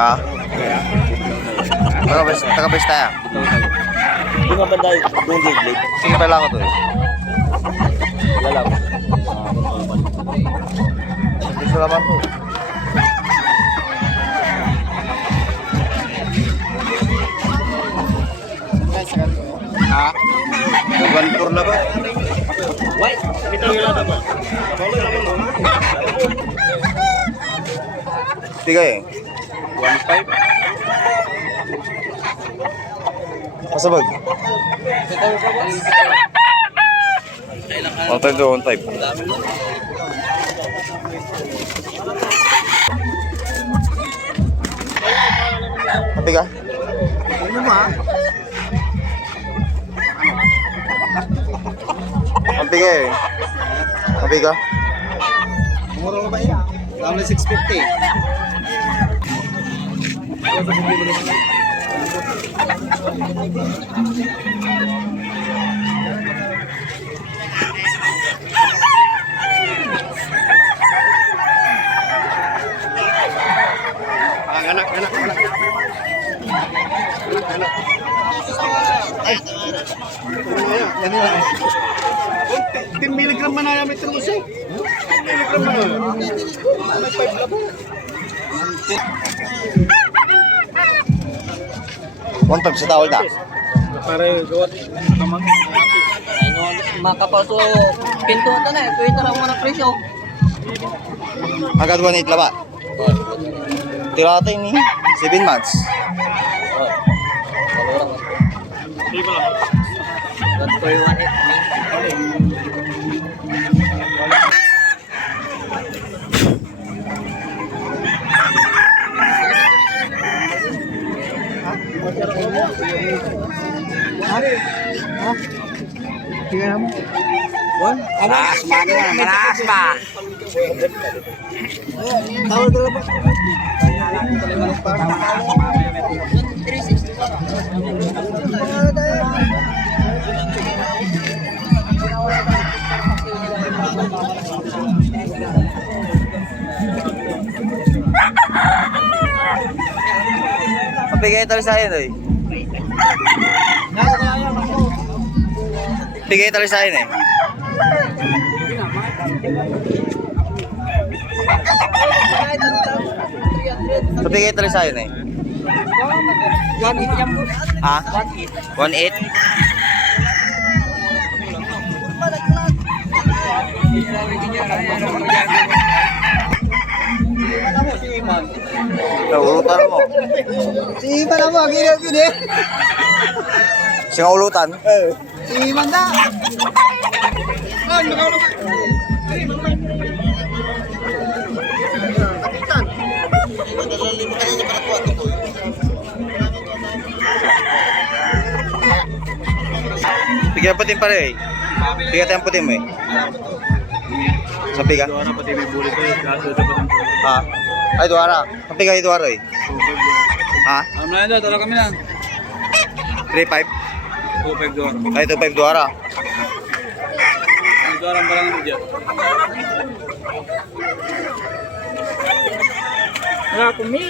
Ha? Taga-best tayo. Hindi mo banda yung gate. Sige pa lang ko to eh. Wala lang. Gusto naman po. Ha? 1-4 na ba? Why? Bitaw yung lata ba? Tiga eh. 1.5. Pasabag. 1.5 to 1.5. Tiga. Ano ba? Tiga eh. Tiga. Mura ba yan? Kami 650. Anak. Yan nila. 10 milligram man na namin terus eh. 10 milligram man na. May 5 labo. 1.5 sa tawal na. Para gawat tamang. Makapaso pinto ito na, ito lang muna presyo. Hanggang 1.8 laba. Tirata ini 7 months. Hindi ko lang. That's for you want it. Manas pa. Tawag dala ba? Bigay tali sa akin eh. Bigay tali sa akin eh. Bigay tali sa akin eh. 1.8 yan po. Ha? 1.8. 1.8? Ulutan mo. Si Iman na mo, gini. Sing ulutan? Si Iman na. Bigyan putin pa rin eh. Bigyan tayong putin mo eh. Sabi ka? Ha? Ay, duwara. Sabi ka, duwara eh. Ha? Ano na yan, tala kami lang. 3.5? 2.5 doon. Ay, 2.5 duwara. Ito ang barang ito dyan. Wala kumi.